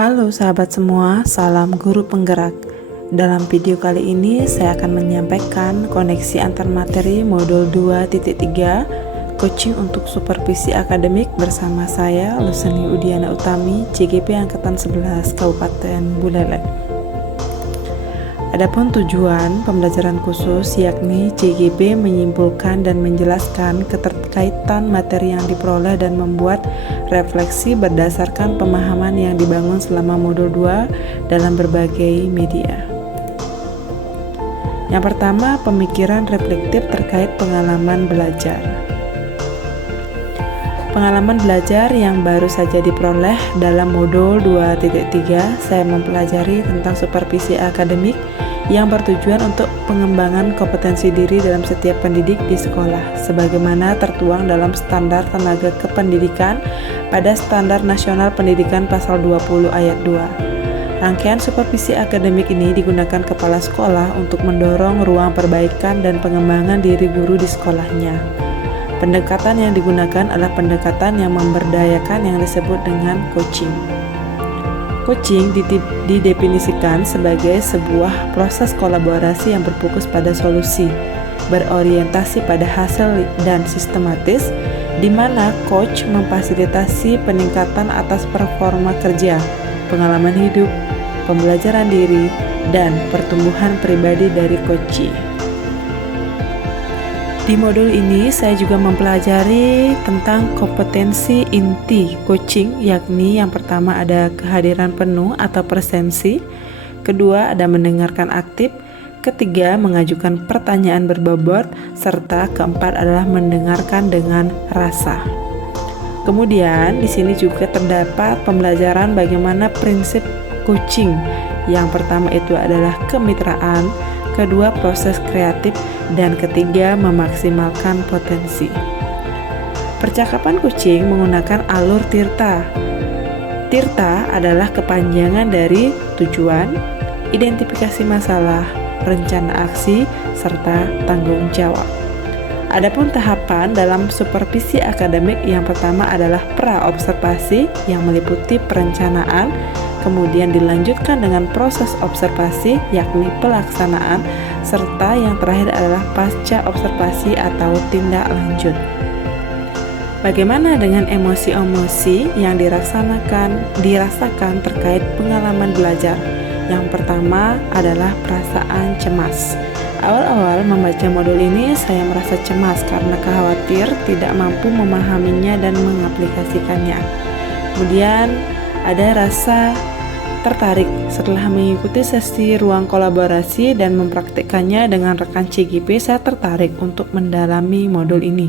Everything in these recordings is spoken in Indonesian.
Halo sahabat semua, salam guru penggerak. Dalam video kali ini saya akan menyampaikan koneksi antar materi modul 2.3 coaching untuk supervisi akademik bersama saya Luseni Udiana Utami, CGP Angkatan 11 Kabupaten Buleleng. Adapun tujuan pembelajaran khusus yakni CGP menyimpulkan dan menjelaskan keterkaitan materi yang diperoleh dan membuat refleksi berdasarkan pemahaman yang dibangun selama modul 2 dalam berbagai media. Yang pertama, pemikiran reflektif terkait pengalaman belajar. Pengalaman belajar yang baru saja diperoleh dalam modul 2.3, saya mempelajari tentang supervisi akademik yang bertujuan untuk pengembangan kompetensi diri dalam setiap pendidik di sekolah, sebagaimana tertuang dalam Standar Tenaga Kependidikan pada Standar Nasional Pendidikan Pasal 20 Ayat 2. Rangkaian supervisi akademik ini digunakan kepala sekolah untuk mendorong ruang perbaikan dan pengembangan diri guru di sekolahnya. Pendekatan yang digunakan adalah pendekatan yang memberdayakan yang disebut dengan coaching. Coaching didefinisikan sebagai sebuah proses kolaborasi yang berfokus pada solusi, berorientasi pada hasil dan sistematis, di mana coach memfasilitasi peningkatan atas performa kerja, pengalaman hidup, pembelajaran diri, dan pertumbuhan pribadi dari coachee. Di modul ini saya juga mempelajari tentang kompetensi inti coaching, yakni yang pertama ada kehadiran penuh atau presensi, kedua ada mendengarkan aktif, ketiga mengajukan pertanyaan berbobot, serta keempat adalah mendengarkan dengan rasa. Kemudian di sini juga terdapat pembelajaran bagaimana prinsip coaching. Yang pertama itu adalah kemitraan, kedua proses kreatif, dan ketiga memaksimalkan potensi. Percakapan coaching menggunakan alur tirta. Tirta adalah kepanjangan dari tujuan, identifikasi masalah, rencana aksi, serta tanggung jawab. Adapun tahapan dalam supervisi akademik yang pertama adalah pra-observasi yang meliputi perencanaan, kemudian dilanjutkan dengan proses observasi yakni pelaksanaan, serta yang terakhir adalah pasca observasi atau tindak lanjut. Bagaimana dengan emosi-emosi yang dirasakan terkait pengalaman belajar? Yang pertama adalah perasaan cemas. Awal-awal membaca modul ini saya merasa cemas karena khawatir tidak mampu memahaminya dan mengaplikasikannya. Kemudian ada rasa tertarik setelah mengikuti sesi ruang kolaborasi dan mempraktikkannya dengan rekan CGP. Saya tertarik untuk mendalami modul ini.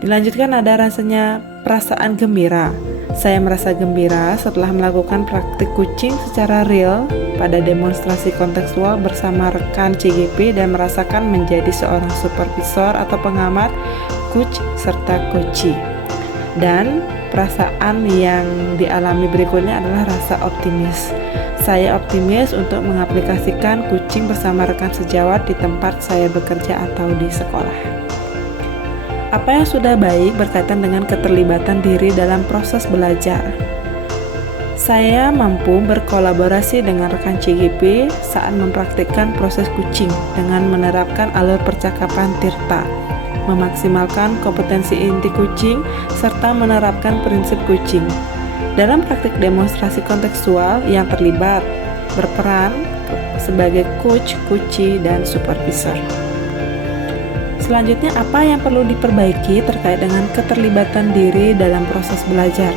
Dilanjutkan ada rasanya perasaan gembira. Saya merasa gembira setelah melakukan praktik coaching secara real pada demonstrasi kontekstual bersama rekan CGP dan merasakan menjadi seorang supervisor atau pengamat, coach, serta coachee. Dan perasaan yang dialami berikutnya adalah rasa optimis. Saya optimis untuk mengaplikasikan coaching bersama rekan sejawat di tempat saya bekerja atau di sekolah. Apa yang sudah baik berkaitan dengan keterlibatan diri dalam proses belajar? Saya mampu berkolaborasi dengan rekan CGP saat mempraktikkan proses coaching dengan menerapkan alur percakapan tirta, memaksimalkan kompetensi inti coaching, serta menerapkan prinsip coaching. Dalam praktik demonstrasi kontekstual yang terlibat berperan sebagai coach, coachee, dan supervisor. Selanjutnya, apa yang perlu diperbaiki terkait dengan keterlibatan diri dalam proses belajar?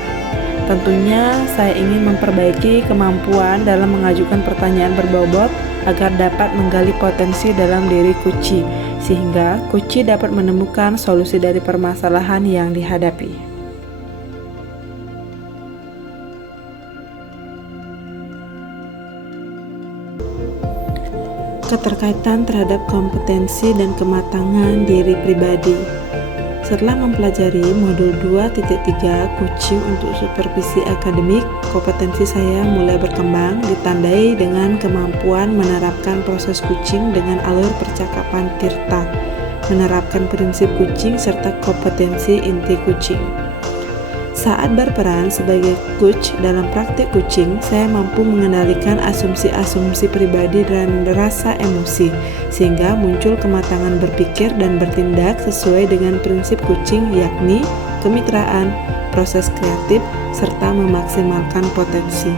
Tentunya saya ingin memperbaiki kemampuan dalam mengajukan pertanyaan berbobot agar dapat menggali potensi dalam diri coachee, sehingga coachee dapat menemukan solusi dari permasalahan yang dihadapi. Keterkaitan terhadap kompetensi dan kematangan diri pribadi. Setelah mempelajari modul 2.3 coaching untuk supervisi akademik, kompetensi saya mulai berkembang ditandai dengan kemampuan menerapkan proses coaching dengan alur percakapan tirta, menerapkan prinsip coaching serta kompetensi inti coaching. Saat berperan sebagai coach dalam praktik coaching, saya mampu mengendalikan asumsi-asumsi pribadi dan rasa emosi, sehingga muncul kematangan berpikir dan bertindak sesuai dengan prinsip coaching, yakni kemitraan, proses kreatif, serta memaksimalkan potensi.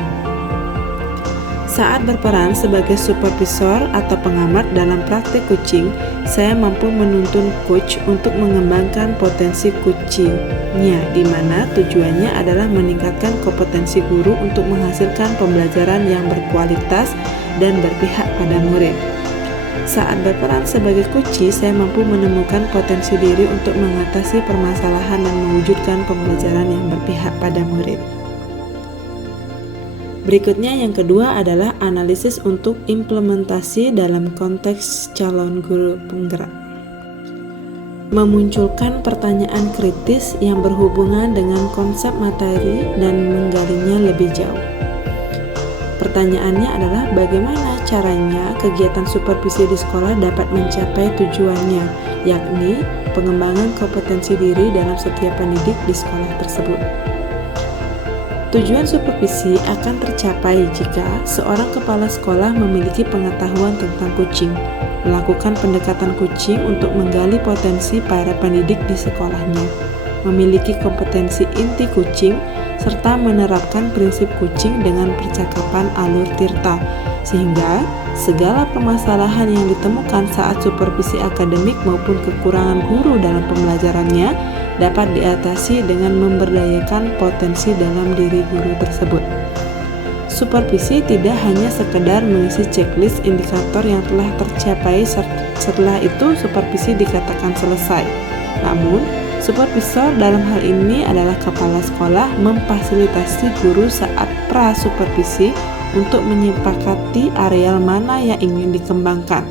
Saat berperan sebagai supervisor atau pengamat dalam praktik coaching, saya mampu menuntun coach untuk mengembangkan potensi coachingnya, di mana tujuannya adalah meningkatkan kompetensi guru untuk menghasilkan pembelajaran yang berkualitas dan berpihak pada murid. Saat berperan sebagai coach, saya mampu menemukan potensi diri untuk mengatasi permasalahan dan mewujudkan pembelajaran yang berpihak pada murid. Berikutnya yang kedua adalah analisis untuk implementasi dalam konteks calon guru penggerak. Memunculkan pertanyaan kritis yang berhubungan dengan konsep materi dan menggalinya lebih jauh. Pertanyaannya adalah bagaimana caranya kegiatan supervisi di sekolah dapat mencapai tujuannya, yakni pengembangan kompetensi diri dalam setiap pendidik di sekolah tersebut. Tujuan supervisi akan tercapai jika seorang kepala sekolah memiliki pengetahuan tentang coaching, melakukan pendekatan coaching untuk menggali potensi para pendidik di sekolahnya, memiliki kompetensi inti coaching, serta menerapkan prinsip coaching dengan percakapan alur tirta, sehingga segala permasalahan yang ditemukan saat supervisi akademik maupun kekurangan guru dalam pembelajarannya dapat diatasi dengan memberdayakan potensi dalam diri guru tersebut. Supervisi tidak hanya sekedar mengisi checklist indikator yang telah tercapai setelah itu supervisi dikatakan selesai. Namun, supervisor dalam hal ini adalah kepala sekolah memfasilitasi guru saat pra-supervisi untuk menyepakati areal mana yang ingin dikembangkan,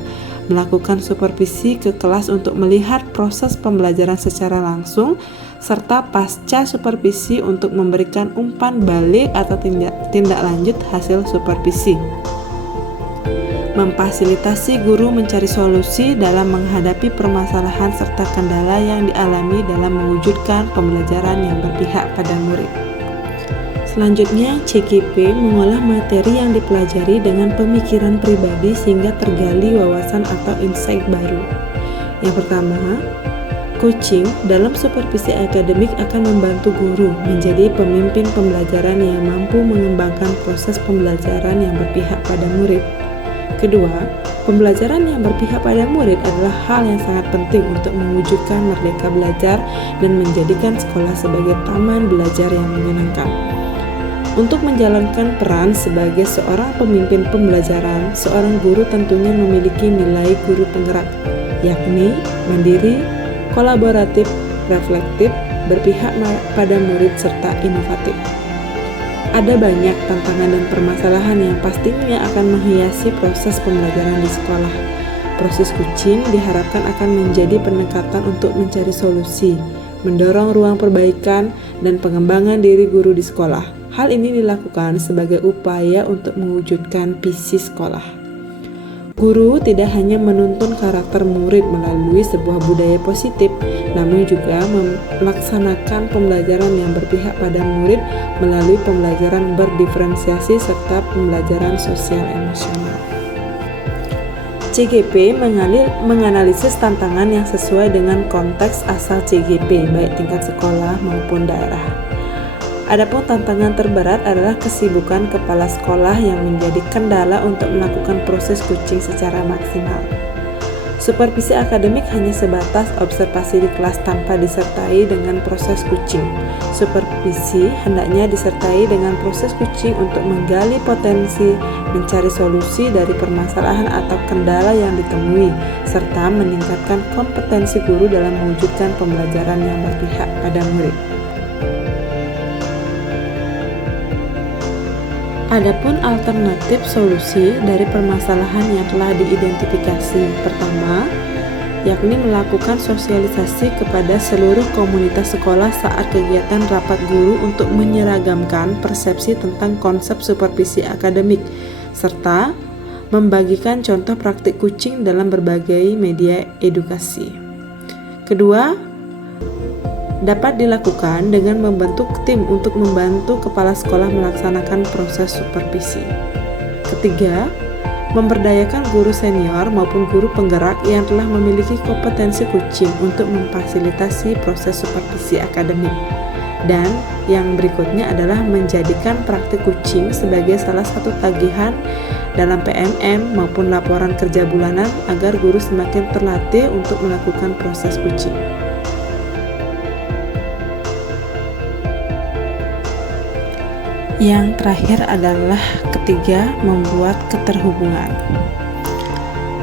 melakukan supervisi ke kelas untuk melihat proses pembelajaran secara langsung, serta pasca supervisi untuk memberikan umpan balik atau tindak lanjut hasil supervisi. Memfasilitasi guru mencari solusi dalam menghadapi permasalahan serta kendala yang dialami dalam mewujudkan pembelajaran yang berpihak pada murid. Selanjutnya, CGP mengolah materi yang dipelajari dengan pemikiran pribadi sehingga tergali wawasan atau insight baru. Yang pertama, coaching dalam supervisi akademik akan membantu guru menjadi pemimpin pembelajaran yang mampu mengembangkan proses pembelajaran yang berpihak pada murid. Kedua, pembelajaran yang berpihak pada murid adalah hal yang sangat penting untuk mewujudkan merdeka belajar dan menjadikan sekolah sebagai taman belajar yang menyenangkan. Untuk menjalankan peran sebagai seorang pemimpin pembelajaran, seorang guru tentunya memiliki nilai guru penggerak, yakni mandiri, kolaboratif, reflektif, berpihak pada murid, serta inovatif. Ada banyak tantangan dan permasalahan yang pastinya akan menghiasi proses pembelajaran di sekolah. Proses coaching diharapkan akan menjadi pendekatan untuk mencari solusi, mendorong ruang perbaikan, dan pengembangan diri guru di sekolah. Hal ini dilakukan sebagai upaya untuk mewujudkan visi sekolah. Guru tidak hanya menuntun karakter murid melalui sebuah budaya positif, namun juga melaksanakan pembelajaran yang berpihak pada murid melalui pembelajaran berdiferensiasi serta pembelajaran sosial emosional. CGP menganalisis tantangan yang sesuai dengan konteks asal CGP, baik tingkat sekolah maupun daerah. Adapun tantangan terberat adalah kesibukan kepala sekolah yang menjadi kendala untuk melakukan proses coaching secara maksimal. Supervisi akademik hanya sebatas observasi di kelas tanpa disertai dengan proses coaching. Supervisi hendaknya disertai dengan proses coaching untuk menggali potensi, mencari solusi dari permasalahan atau kendala yang ditemui, serta meningkatkan kompetensi guru dalam mewujudkan pembelajaran yang berpihak pada murid. Adapun alternatif solusi dari permasalahan yang telah diidentifikasi, pertama, yakni melakukan sosialisasi kepada seluruh komunitas sekolah saat kegiatan rapat guru untuk menyeragamkan persepsi tentang konsep supervisi akademik, serta membagikan contoh praktik coaching dalam berbagai media edukasi. Kedua, dapat dilakukan dengan membentuk tim untuk membantu kepala sekolah melaksanakan proses supervisi. Ketiga, memberdayakan guru senior maupun guru penggerak yang telah memiliki kompetensi coaching untuk memfasilitasi proses supervisi akademik. Dan yang berikutnya adalah menjadikan praktik coaching sebagai salah satu tagihan dalam PMM maupun laporan kerja bulanan agar guru semakin terlatih untuk melakukan proses coaching. Yang terakhir adalah ketiga, membuat keterhubungan.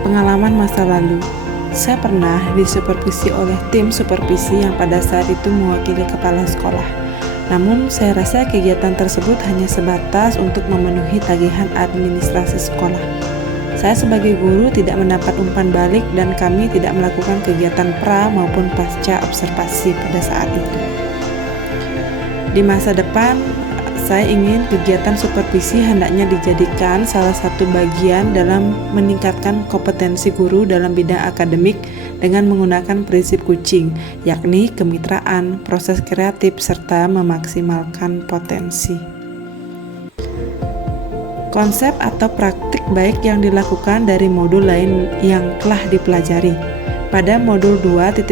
Pengalaman masa lalu. Saya pernah disupervisi oleh tim supervisi yang pada saat itu mewakili kepala sekolah. Namun saya rasa kegiatan tersebut hanya sebatas untuk memenuhi tagihan administrasi sekolah. Saya sebagai guru tidak mendapat umpan balik dan kami tidak melakukan kegiatan pra maupun pasca observasi pada saat itu. Di masa depan, saya ingin kegiatan supervisi hendaknya dijadikan salah satu bagian dalam meningkatkan kompetensi guru dalam bidang akademik dengan menggunakan prinsip coaching, yakni kemitraan, proses kreatif, serta memaksimalkan potensi. Konsep atau praktik baik yang dilakukan dari modul lain yang telah dipelajari. Pada modul 2.1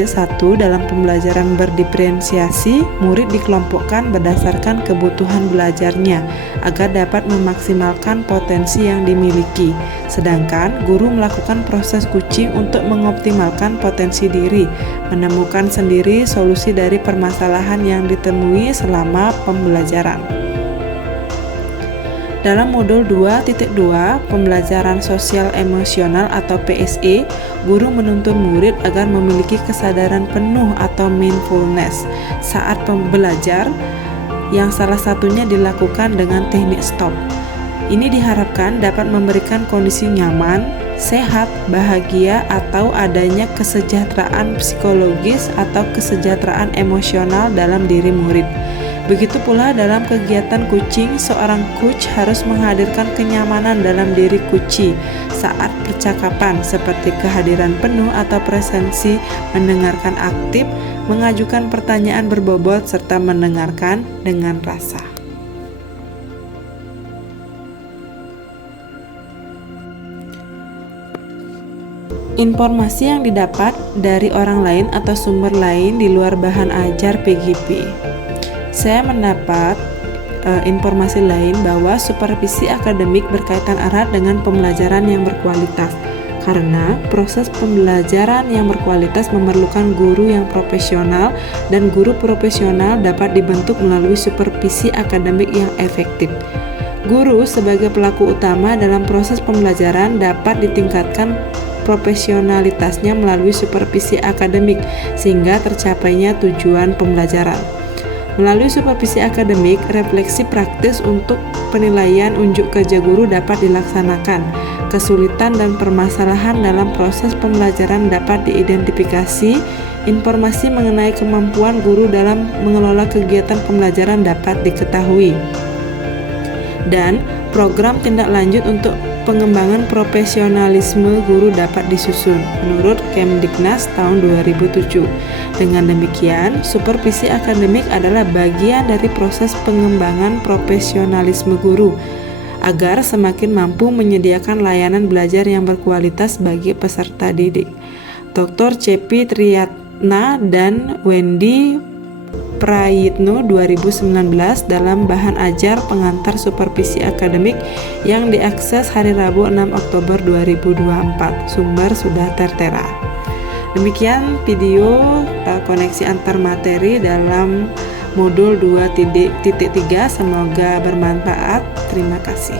dalam pembelajaran berdiferensiasi, murid dikelompokkan berdasarkan kebutuhan belajarnya agar dapat memaksimalkan potensi yang dimiliki. Sedangkan guru melakukan proses coaching untuk mengoptimalkan potensi diri, menemukan sendiri solusi dari permasalahan yang ditemui selama pembelajaran. Dalam modul 2.2 pembelajaran sosial emosional atau PSE, guru menuntun murid agar memiliki kesadaran penuh atau mindfulness saat belajar, yang salah satunya dilakukan dengan teknik stop. Ini diharapkan dapat memberikan kondisi nyaman, sehat, bahagia, atau adanya kesejahteraan psikologis atau kesejahteraan emosional dalam diri murid. Begitu pula dalam kegiatan coaching, seorang coach harus menghadirkan kenyamanan dalam diri coachee saat percakapan seperti kehadiran penuh atau presensi, mendengarkan aktif, mengajukan pertanyaan berbobot, serta mendengarkan dengan rasa. Informasi yang didapat dari orang lain atau sumber lain di luar bahan ajar PGP. Saya mendapat informasi lain bahwa supervisi akademik berkaitan erat dengan pembelajaran yang berkualitas, karena proses pembelajaran yang berkualitas memerlukan guru yang profesional, dan guru profesional dapat dibentuk melalui supervisi akademik yang efektif. Guru sebagai pelaku utama dalam proses pembelajaran dapat ditingkatkan profesionalitasnya melalui supervisi akademik sehingga tercapainya tujuan pembelajaran. Melalui supervisi akademik, refleksi praktis untuk penilaian unjuk kerja guru dapat dilaksanakan. Kesulitan dan permasalahan dalam proses pembelajaran dapat diidentifikasi. Informasi mengenai kemampuan guru dalam mengelola kegiatan pembelajaran dapat diketahui. Dan program tindak lanjut untuk pengembangan profesionalisme guru dapat disusun menurut Kemdiknas tahun 2007. Dengan demikian, supervisi akademik adalah bagian dari proses pengembangan profesionalisme guru agar semakin mampu menyediakan layanan belajar yang berkualitas bagi peserta didik. Dr. Cepi Triyatna dan Wendy Prayitno 2019 dalam bahan ajar pengantar supervisi akademik yang diakses hari Rabu 6 Oktober 2024. Sumber sudah tertera. Demikian video koneksi antar materi dalam modul 2.3. Semoga bermanfaat. Terima kasih.